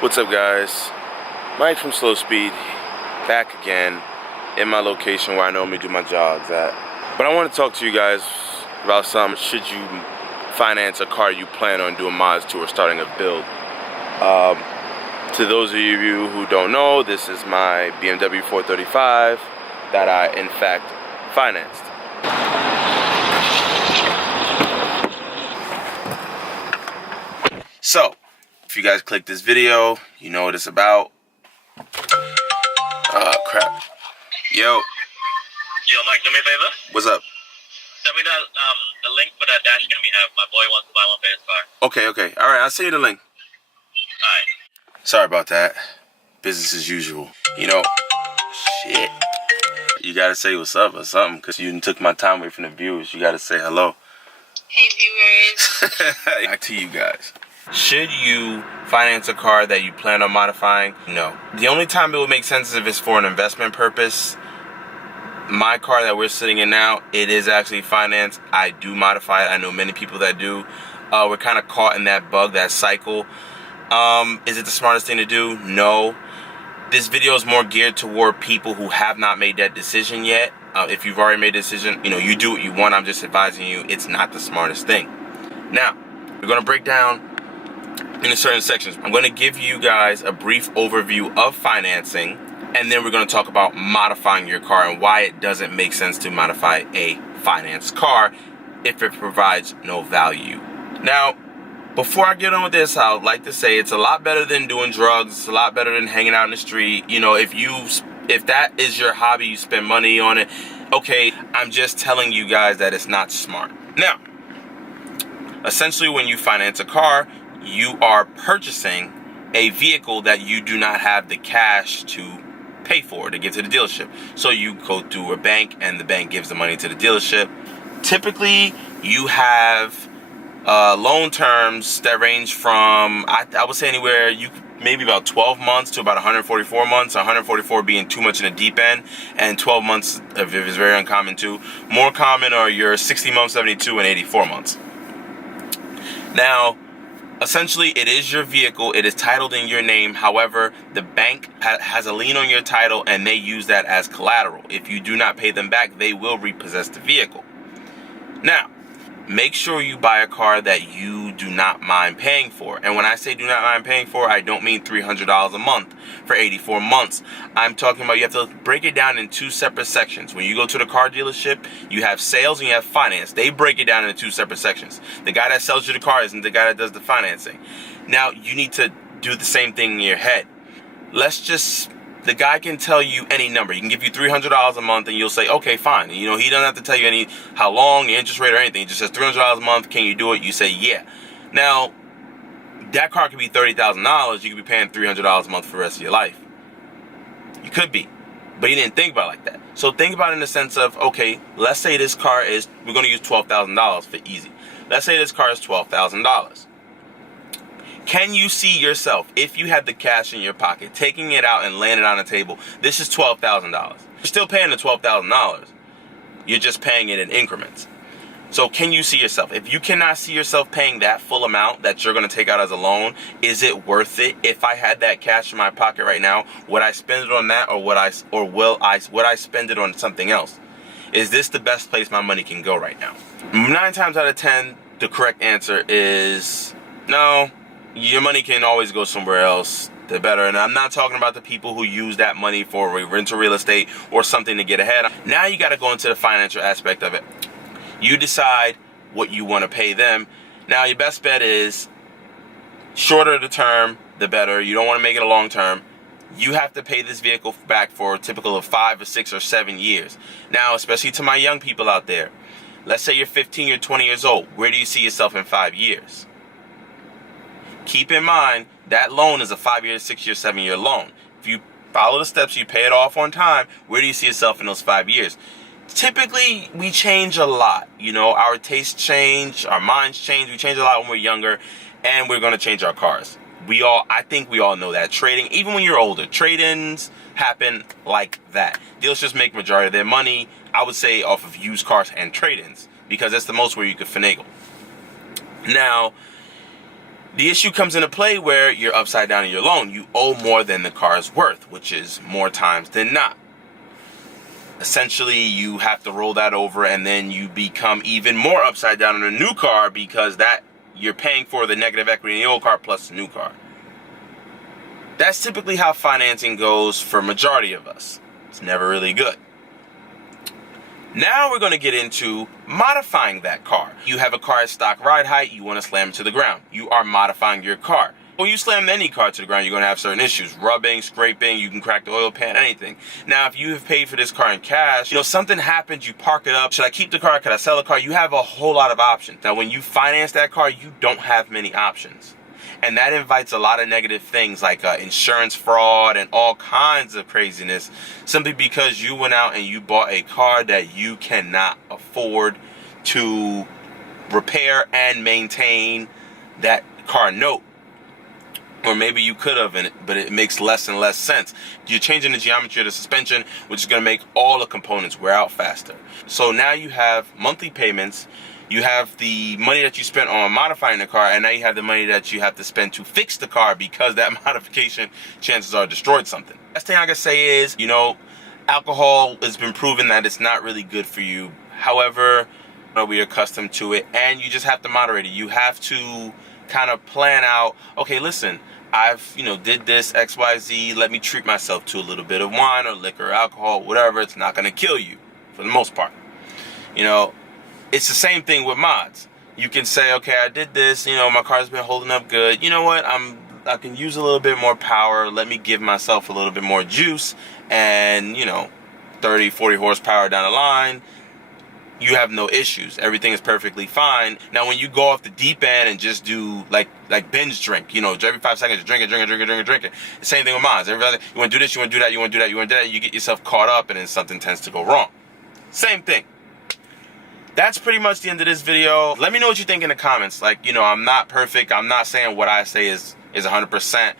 What's up, guys? Mike from Slow Speed, back again in my location where I normally do my jogs at. But I want to talk to you guys about something. Should you finance a car you plan on doing mods to or starting a build? To those of you who don't know, this is my BMW 435 that I, in fact, financed. So, if you guys click this video, you know what it's about. Crap. Yo, Mike, do me a favor. what's up? Send me the link for that dash cam you have. My boy wants to buy one for his car. Okay. All right, I'll send you the link. Alright. Sorry about that. Business as usual. You know, shit. You gotta say what's up or something, because you took my time away from the viewers. You gotta say hello. Hey, viewers. Back to you guys. Should you finance a car that you plan on modifying? No. The only time it would make sense is if it's for an investment purpose. My car that we're sitting in now, it is actually financed. I do modify it. I know many people that do. We're kind of caught in that bug, that cycle. Is it the smartest thing to do? No. This video is more geared toward people who have not made that decision yet. If you've already made a decision, you do what you want. I'm just advising you, it's not the smartest thing. Now, we're going to break down into certain sections. I'm going to give you guys a brief overview of financing, and then we're going to talk about modifying your car and why it doesn't make sense to modify a financed car if it provides no value. Now, before I get on with this, I would like to say it's a lot better than doing drugs. It's a lot better than hanging out in the street. If that is your hobby, you spend money on it, okay, I'm just telling you guys that it's not smart. Now, essentially when you finance a car, you are purchasing a vehicle that you do not have the cash to pay for, to give to the dealership. So you go to a bank and the bank gives the money to the dealership. Typically, you have loan terms that range from, I would say anywhere, maybe about 12 months to about 144 months, 144 being too much in the deep end, and 12 months, if it's very uncommon too. More common are your 60 months, 72, and 84 months. Now, essentially, it is your vehicle. It is titled in your name. However, the bank has a lien on your title, and they use that as collateral. If you do not pay them back, they will repossess the vehicle. Now, make sure you buy a car that you do not mind paying for. And when I say do not mind paying for, I don't mean $300 a month for 84 months. I'm talking about you have to break it down in two separate sections. When you go to the car dealership, you have sales and you have finance. They break it down into two separate sections. The guy that sells you the car isn't the guy that does the financing. Now, you need to do the same thing in your head. The guy can tell you any number. He can give you $300 a month and you'll say, okay, fine. He doesn't have to tell you how long, the interest rate or anything. He just says $300 a month. Can you do it? You say, yeah. Now, that car could be $30,000. You could be paying $300 a month for the rest of your life. You could be. But he didn't think about it like that. So think about it in the sense of, okay, let's say this car is, we're going to use $12,000 for easy. Let's say this car is $12,000. Can you see yourself, if you had the cash in your pocket, taking it out and laying it on the table? This is $12,000. You're still paying the $12,000. You're just paying it in increments. So can you see yourself? If you cannot see yourself paying that full amount that you're going to take out as a loan, is it worth it? If I had that cash in my pocket right now, would I spend it on that, or would I spend it on something else? Is this the best place my money can go right now? 9 times out of 10, the correct answer is no. Your money can always go somewhere else, the better. And I'm not talking about the people who use that money for rental real estate or something to get ahead. Now you got to go into the financial aspect of it. You decide what you want to pay them. Now your best bet is shorter the term, the better. You don't want to make it a long term. You have to pay this vehicle back for a typical of 5 or 6 or 7 years. Now, especially to my young people out there, let's say you're 15 or 20 years old. Where do you see yourself in 5 years? Keep in mind, that loan is a 5-year, 6-year, 7-year loan. If you follow the steps, you pay it off on time, where do you see yourself in those 5 years? Typically, we change a lot. Our tastes change, our minds change. We change a lot when we're younger, and we're going to change our cars. I think we all know that. Trading, even when you're older, trade-ins happen like that. Dealers make majority of their money, I would say, off of used cars and trade-ins, because that's the most where you could finagle. Now, The issue comes into play where you're upside down in your loan. You owe more than the car is worth, which is more times than not. Essentially, you have to roll that over, and then you become even more upside down in a new car because that you're paying for the negative equity in the old car plus the new car. That's typically how financing goes for majority of us. It's never really good. Now we're going to get into modifying that car. You have a car at stock ride height, you want to slam it to the ground. You are modifying your car. When you slam any car to the ground, you're going to have certain issues. Rubbing, scraping, you can crack the oil pan, anything. Now, if you have paid for this car in cash, something happens, you park it up. Should I keep the car? Could I sell the car? You have a whole lot of options. Now, when you finance that car, you don't have many options. And that invites a lot of negative things like insurance fraud and all kinds of craziness, simply because you went out and you bought a car that you cannot afford to repair and maintain that car note. Or maybe you could have, but it makes less and less sense. You're changing the geometry of the suspension, which is going to make all the components wear out faster. So now you have monthly payments. You have the money that you spent on modifying the car, and now you have the money that you have to spend to fix the car because that modification, chances are, destroyed something. Last thing I can say is, alcohol has been proven that it's not really good for you. However, we're accustomed to it, and you just have to moderate it. You have to kind of plan out, okay, listen, I've, did this XYZ, let me treat myself to a little bit of wine or liquor or alcohol, whatever. It's not going to kill you for the most part. It's the same thing with mods. You can say, okay, I did this, my car's been holding up good. You know what? I can use a little bit more power. Let me give myself a little bit more juice. And, 30, 40 horsepower down the line, you have no issues. Everything is perfectly fine. Now, when you go off the deep end and just do like binge drink, every 5 seconds, drink it. The same thing with mods. Everybody, you want to do this, you want to do that, you want to do that, you want to do that. You get yourself caught up, and then something tends to go wrong. Same thing. That's pretty much the end of this video. Let me know what you think in the comments. I'm not perfect. I'm not saying what I say is 100%,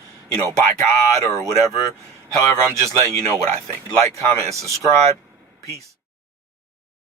by God or whatever. However, I'm just letting you know what I think. Like, comment, and subscribe. Peace.